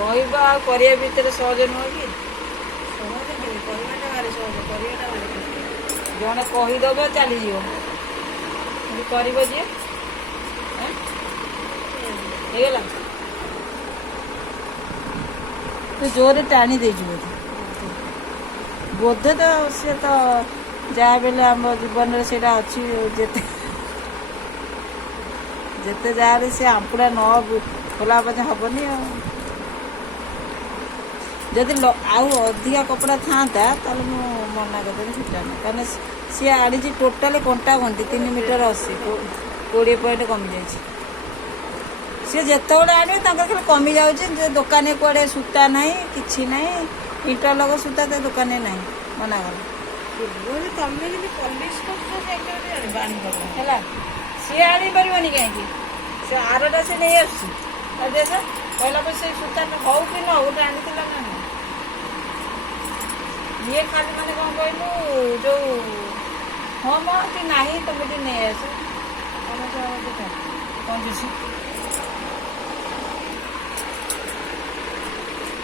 କହିବା ଆଉ କରିବା ଭିତରେ ସହଜ ନୁହଁ କି? କହିବାଟା ଭାରି ସହଜ, କରିବାଟା ଭାରି କଷ୍ଟ। ଜଣେ କହିଦବ ଚାଲିଯିବ, କିନ୍ତୁ କରିବ ଯିଏ ହେଇଗଲା। ତୁ ଜୋରରେ ଟାଣି ଦେଇଛୁ ବୋଧେ ତ ସେ ତ ଯାହା ବେଲେ ଆମ ଜୀବନରେ ସେଇଟା ଅଛି। ଯେତେ ଯାହାହେଲେ ସେ ଆମ୍ପୁଡ଼ା ନ ଖୋଲା ପଛେ ହବନି ଆଉ। ଯଦି ଆଉ ଅଧିକା କପଡ଼ା ଥାନ୍ତା ତାହେଲେ ମୁଁ ମନା କରିଦେବି ଫିଟାନି, କାରଣ ସିଏ ଆଣିଛି ଟୋଟାଲି କଣ୍ଟା ଘଣ୍ଟି 3 ମିଟର 80, 20 ପଏଣ୍ଟ କମିଯାଇଛି। ସିଏ ଯେତେବେଳେ ଆଣିବେ ତାଙ୍କର ଖାଲି କମିଯାଉଛି, ଯେ ଦୋକାନରେ କୁଆଡ଼େ ସୂତା ନାହିଁ କିଛି ନାହିଁ, ଇଣ୍ଟରଲକ୍ ସୂତା ତା ଦୋକାନରେ ନାହିଁ, ମନା କଲା। ତମେ ଯଦି ପଲିସ କରୁଛ ହେଲା, ସିଏ ଆଣିପାରିବନି କାହିଁକି? ସେ ଆରଟା ସେ ନେଇ ଆସୁଛି, ଆଉ ଦେଖ କହିଲା ପରେ ସେ ସୂତା ହଉ କି ନ ଗୋଟେ ଆଣିଥିଲା ନା ନାହିଁ। ଇଏ ଖାଲି ମାନେ କ'ଣ କହିଲୁ ଯୋଉ ହଁ ମ କି ନାହିଁ ତମେ ଟିକେ ନେଇ ଆସ ପହଞ୍ଚୁଛି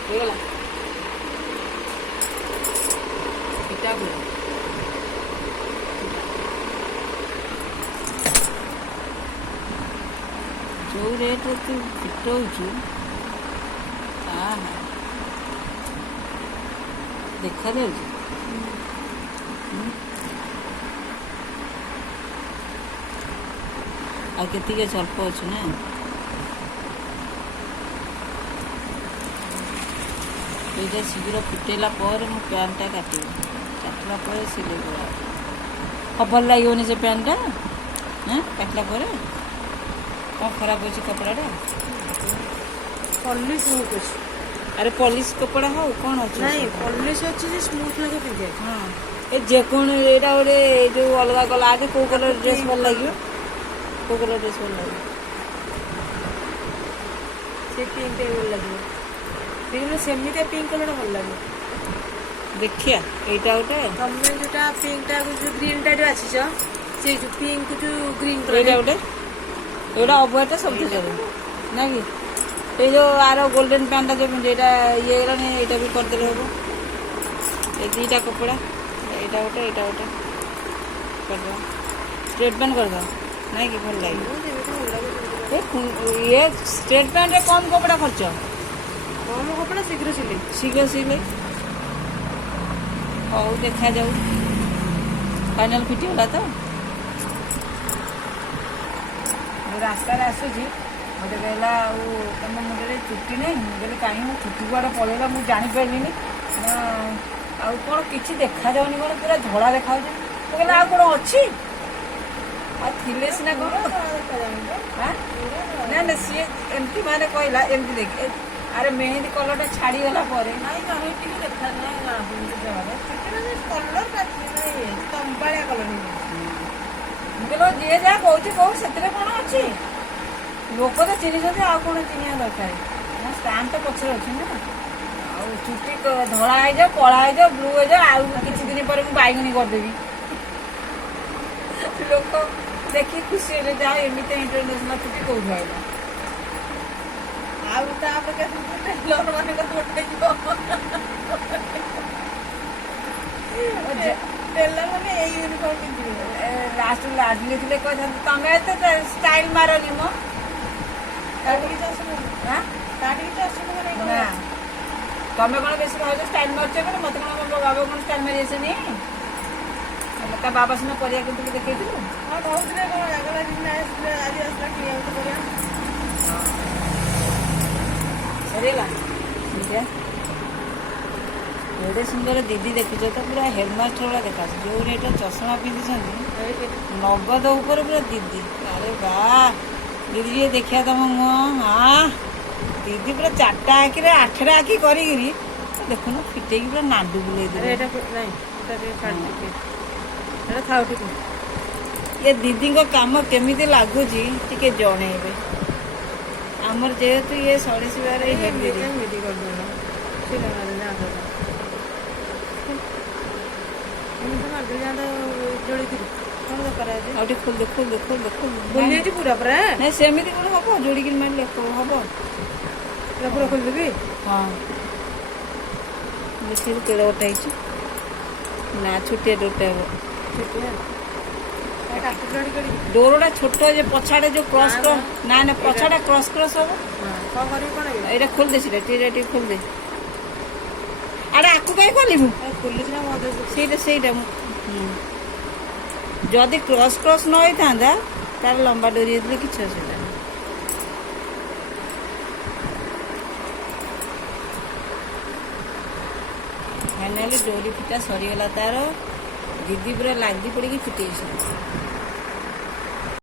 ହେଇଗଲା ପିଠା ଯୋଉ ରେଟ୍ରେ ତୁ ଫିଟଉଛୁ ଦେଖାଯାଉଛି। ଆଉ କେତିକି ଅଛି? ଅଳ୍ପ ଅଛି ନା? ଏଇଟା ଶୀଘ୍ର ଫୁଟେଇଲା ପରେ ମୁଁ ପ୍ୟାଣ୍ଟଟା କାଟିଲା ପରେ ସିଲେଇ କରିବା। ଭଲ ଲାଗିବନି ସେ ପ୍ୟାଣ୍ଟଟା କାଟିଲା ପରେ? କ'ଣ ଖରାପ ଅଛି କପଡ଼ାଟା? ପଲିସ ବହୁତ ଅଛି। ଆରେ ପଲିସ କପଡ଼ା ହଉ କ'ଣ ଅଛି? ନାଇଁ ପଲିସ ଅଛି ଯେ ସ୍ମୁଥ ଲାଗେ ପିନ୍ଧେ। ହଁ ଏ ଯେକୌଣସି ଏଇଟା ଗୋଟେ ଯୋଉ ଅଲଗା କଲର ଆଗେ କୋଉ କଲର ଡ୍ରେସ୍ ଭଲ ଲାଗିବ? କୋଉ କଲର ଡ୍ରେସ୍ ଭଲ ଲାଗିବ? ସେ ପିଙ୍କ ଭଲ ଲାଗିବ। ସେମିତିଆ ପିଙ୍କ କଲରଟା ଭଲ ଲାଗେ। ଦେଖିଆ ଏଇଟା ଗୋଟେ ତମେ ଯୋଉଟା ପିଙ୍କଟା ଯୋଉ ଗ୍ରୀନଟା ଯୋଉ ଆସିଛ, ସେ ଯୋଉ ପିଙ୍କ ଯୋଉ ଗ୍ରୀନ ଏଇଟା ଗୋଟେ ଏଇଟା ଅଭୟଟା ସବୁଠୁ ଚାଲୁ ନା କି? ଏଇ ଯୋଉ ଆର ଗୋଲ୍ଡେନ ପ୍ୟାଣ୍ଟଟା ଯୋଉ ପିନ୍ଧେ ଏଇଟା ଇଏ ହେଇଗଲାଣି, ଏଇଟା ବି କରିଦେଲେ ହବ। এই দুইটা কপড়া, এইটা ওটা এইটা ওটা করবা, স্ট্রেট প্যান্ট করবা নাই কি ভাল লাগে? ইয়ে স্ট্রেট প্যান্টে কম কপড়া খরচ, কম কপড়া শীঘ্র সিলে ହଉ ଦେଖାଯାଉ। ଫାଇନାଲ ଫିଟିଗଲା ତ? ରାସ୍ତାରେ ଆସୁଛି ମୋତେ କହିଲା ଆଉ ତମ ମୁଣ୍ଡରେ ଚୁଟି ନାହିଁ? ମୁଁ କହିଲି କାହିଁ ମୋ ଚୁଟି କୁଆଡ଼େ ପଳେଇଲା ମୁଁ ଜାଣିପାରିଲିନି ନା, ଆଉ କ'ଣ କିଛି ଦେଖାଯାଉନି, କ'ଣ ପୁରା ଧଳା ଦେଖାଯାଉଛି। ମୁଁ କହିଲି ଆଉ କ'ଣ ଅଛି? ଆଉ ଥିଲେ ସିନା କ'ଣ ନା ନା ସିଏ ଏମିତି ମାନେ କହିଲା ଏମିତି ଦେଖ, ଆରେ ମେହେନ୍ଦି କଲରଟା ଛାଡ଼ିଗଲା ପରେ ଟିକେ ଦେଖାଯାଏ ତମ୍ବାଳିଆ କଲର ହେଇଯାଇଛି। ମୁଁ କହିଲି ଯିଏ ଯାହା କହୁଛି କହୁ, ସେଥିରେ କ'ଣ ଅଛି? ଲୋକ ତ ଚିହ୍ନିଛନ୍ତି, ଆଉ କ'ଣ ଚିହ୍ନିବା ଦରକାର? ମୋ ଷ୍ଟାଣ୍ଡ ତ ପଛରେ ଅଛି ନା। ଆଉ ଚୁଟି ଧଳା ହେଇଯାଉ, କଳା ହେଇଯାଉ, ବ୍ଲୁ ହେଇଯାଉ, ଆଉ କିଛି ଦିନ ପରେ ମୁଁ ବାଇଗଣୀ କରିଦେବି। ଲୋକ ଦେଖି ଖୁସି ହେଲେ ଯାହା ଏମିତି ଇଣ୍ଟରନ୍ୟାସନାଲ ଚୁଟି କୋଉଠୁ ଆଇଲା। ଆଉ ତାପରେ ଟେଲର ମାନଙ୍କ ଗୋଟେଯିବ, ଟେଲର ମାନେ ଏଇ ୟୁନିଫର୍ମ ପିନ୍ଧିବେ। ଲାଷ୍ଟ ଲାଜଲି ଥିଲେ କହିଥାନ୍ତି ତମେ ଏତେ ଷ୍ଟାଇଲ ମାରନି ମ, କାଟିକି ଆସୁନ ନା, ତମେ କ'ଣ ବେଶୀ ଭାବୁଛ ଷ୍ଟାଇଲ ମାରୁଛ ବୋଲି? ମତେ କ'ଣ ମୋ ବାବା କ'ଣ ଷ୍ଟାଇଲ ମାରି ଆସେନି? ତା ବାବା ସିନା ପରିବା କିନ୍ତୁ ଦେଖେଇଥିଲୁ। ହଁ କହୁଥିଲେ କ'ଣ ଜାଗା ଆଜି ଆସିଲା କିଣିବାକୁ ପରିବା। ସରିଗଲା। ଏଡ଼େ ସୁନ୍ଦର ଦିଦି ଦେଖିଛ ତ, ପୁରା ହେଡମାଷ୍ଟର ଭଳିଆ ଦେଖାଯାଉଛି। ଯୋଉ ରେଟ୍ର ଚଷମା ପିନ୍ଧିଛନ୍ତି ନଗଦ ଉପରେ ପୁରା ଦିଦି। ଆରେ ବା ଦିଦି ଟିକେ ଦେଖିବା ତମ ମୁହଁ। ହଁ ଦିଦି ପୁରା 4ଟା ଆଖିରେ 8ଟା ଆଖି କରିକିରି ଦେଖୁନ ଫିଟେଇକି ପୁରା ନାଣ୍ଡୁ ବୁଲେଇ ଦେବେ। ଏ ଦିଦିଙ୍କ କାମ କେମିତି ଲାଗୁଛି ଟିକେ ଜଣେଇବେ। ଆମର ଯେହେତୁ ଇଏ ସରିସିବାରେ ଆଉ ଟିକେ ଖୋଲ ଦେଖ ପୁରା ପୁରା ନାଇଁ ସେମିତି କ'ଣ ହବ? ଯୋଡ଼ିକିରି ମାରିଲେ ହବ। ଏଇଟା ପୁରା ଖୋଲିଦେବି। ହଁ ବେଶୀ କେଡ଼େ ଗୋଟେ ହେଇଛି ନା ଛୋଟିଆ ଡୋରଟା ହବ। ଛୋଟିଆ କାଟି କାଟି କାଟି ଡୋରଟା ଛୋଟ ଯେ ପଛଆଡ଼େ ଯୋଉ କ୍ରସ୍ ନା, ନା ନା ପଛଟା କ୍ରସ୍ କ୍ରସ୍ ହବ। କ'ଣ କରିବି କ'ଣ ଏଇଟା ଖୋଲିଦେ ସେଟା ଟିକେ ଖୋଲିଦେ। ଆରେ ଆକୁ କାହିଁ ଖୋଲିବୁ ଖୋଲିଛି ନା ମୋ ସେଇଟା ଯଦି କ୍ରସ୍ କ୍ରସ୍ ନ ହେଇଥାନ୍ତା ତାର ଲମ୍ବା ଡୋରି ହେଇଥିଲେ କିଛି ଅସୁବିଧା ନାହିଁ। ଫାଇନାଲି ଡୋରି ଫିଟା ସରିଗଲା ତାର। ଦିଦି ପୁରା ଲାଗି ପଡ଼ିକି ଫିଟେଇଛନ୍ତି।